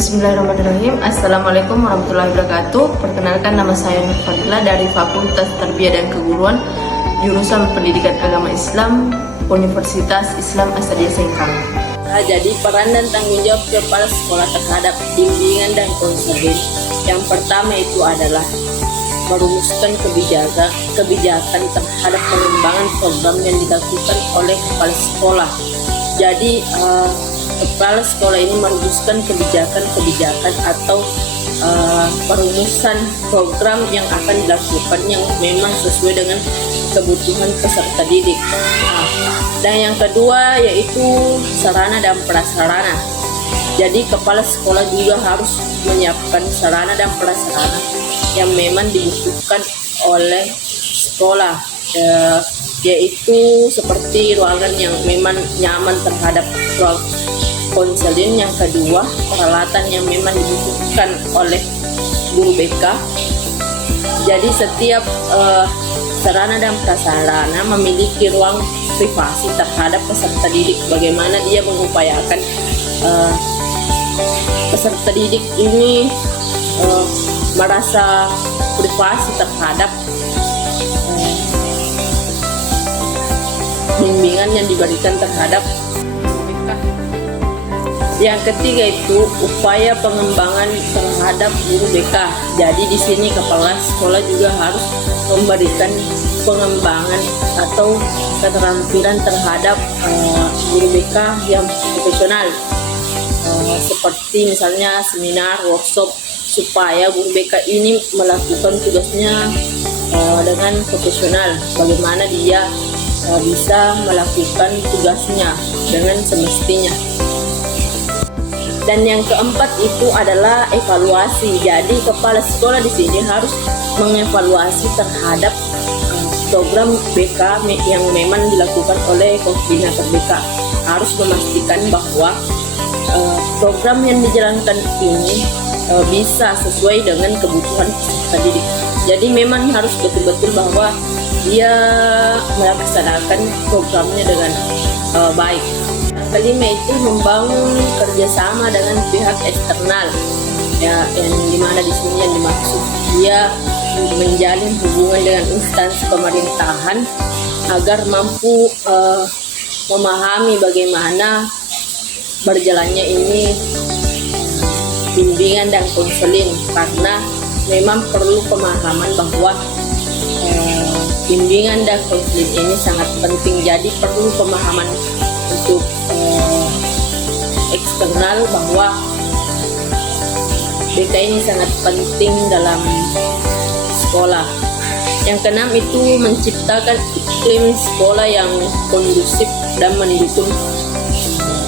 Bismillahirrahmanirrahim. Assalamualaikum warahmatullahi wabarakatuh. Perkenalkan, nama saya Nur Fadila dari Fakultas Tarbiyah dan Keguruan, jurusan Pendidikan Agama Islam, Universitas Islam Asadiya Sengkang. Jadi peran dan tanggung jawab kepala sekolah terhadap bimbingan dan konseling. Yang pertama itu adalah merumuskan kebijakan terhadap pengembangan program yang dilakukan oleh kepala sekolah. Jadi kepala sekolah ini merumuskan kebijakan atau perumusan program yang akan dilakukan yang memang sesuai dengan kebutuhan peserta didik. Dan yang kedua yaitu sarana dan prasarana. Jadi kepala sekolah juga harus menyiapkan sarana dan prasarana yang memang dibutuhkan oleh sekolah, yaitu seperti ruangan yang memang nyaman terhadap ruang konseling. Yang kedua, peralatan yang memang dibutuhkan oleh guru BK. Jadi setiap sarana dan prasarana memiliki ruang privasi terhadap peserta didik. Bagaimana dia mengupayakan peserta didik ini merasa privasi terhadap bimbingan yang diberikan terhadap BK. Yang ketiga itu upaya pengembangan terhadap guru BK. Jadi di sini kepala sekolah juga harus memberikan pengembangan atau keterampilan terhadap guru BK yang profesional, seperti misalnya seminar, workshop, supaya guru BK ini melakukan tugasnya dengan profesional. Bagaimana dia bisa melakukan tugasnya dengan semestinya. Dan yang keempat itu adalah evaluasi. Jadi kepala sekolah di sini harus mengevaluasi terhadap program BK yang memang dilakukan oleh koordinator BK. Harus memastikan bahwa program yang dijalankan ini bisa sesuai dengan kebutuhan peserta didik. Jadi memang harus betul-betul bahwa dia melaksanakan programnya dengan baik. Kelima itu membangun kerjasama dengan pihak eksternal, ya, yang dimana di sini yang dimaksud dia menjalin hubungan dengan instansi pemerintahan agar mampu memahami bagaimana berjalannya ini bimbingan dan konseling, karena memang perlu pemahaman bahwa bimbingan dan konseling ini sangat penting. Jadi perlu pemahaman untuk eksternal bahwa BK ini sangat penting dalam sekolah. Yang keenam itu menciptakan iklim sekolah yang kondusif dan mendukung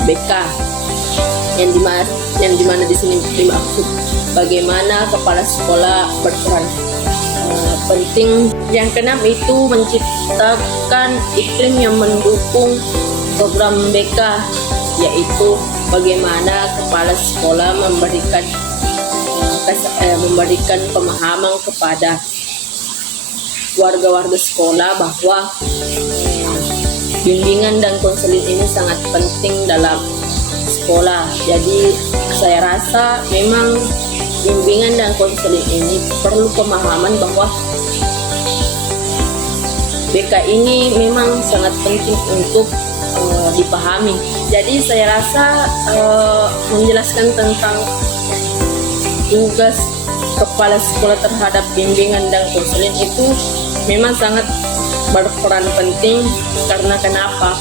BK, yang dimana di sini dimaksud bagaimana kepala sekolah berperan penting. Yang keenam itu menciptakan iklim yang mendukung program BK, yaitu bagaimana kepala sekolah memberikan pemahaman kepada warga-warga sekolah bahwa bimbingan dan konseling ini sangat penting dalam sekolah. Jadi saya rasa memang bimbingan dan konseling ini perlu pemahaman bahwa BK ini memang sangat penting untuk dipahami. Jadi saya rasa menjelaskan tentang tugas kepala sekolah terhadap bimbingan dan konseling itu memang sangat berperan penting. Karena kenapa?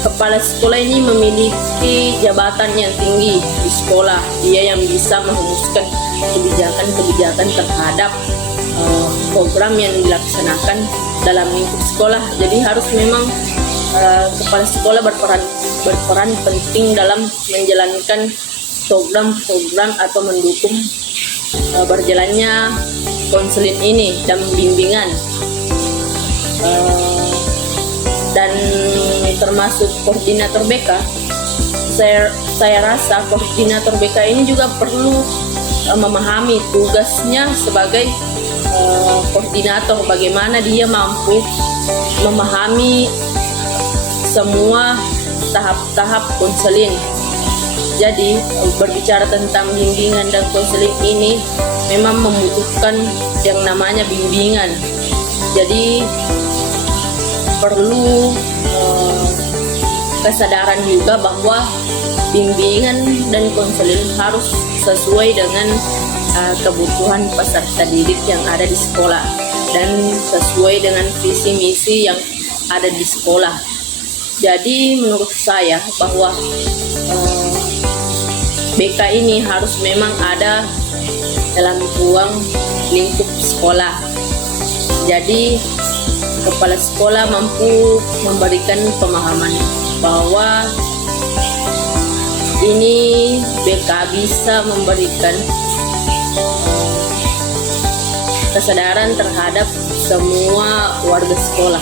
Kepala sekolah ini memiliki jabatan yang tinggi di sekolah. Dia yang bisa merumuskan kebijakan-kebijakan terhadap program yang dilaksanakan dalam lingkup sekolah. Jadi harus memang kepala sekolah berperan penting dalam menjalankan program-program atau mendukung berjalannya konseling ini dan bimbingan, dan termasuk koordinator BK. Saya rasa koordinator BK ini juga perlu memahami tugasnya sebagai koordinator, bagaimana dia mampu memahami semua tahap-tahap konseling. Jadi berbicara tentang bimbingan dan konseling ini memang membutuhkan yang namanya bimbingan. Jadi perlu kesadaran juga bahwa bimbingan dan konseling harus sesuai dengan kebutuhan peserta didik yang ada di sekolah dan sesuai dengan visi misi yang ada di sekolah. Jadi menurut saya bahwa BK ini harus memang ada dalam ruang lingkup sekolah. Jadi kepala sekolah mampu memberikan pemahaman bahwa ini BK bisa memberikan kesadaran terhadap semua warga sekolah.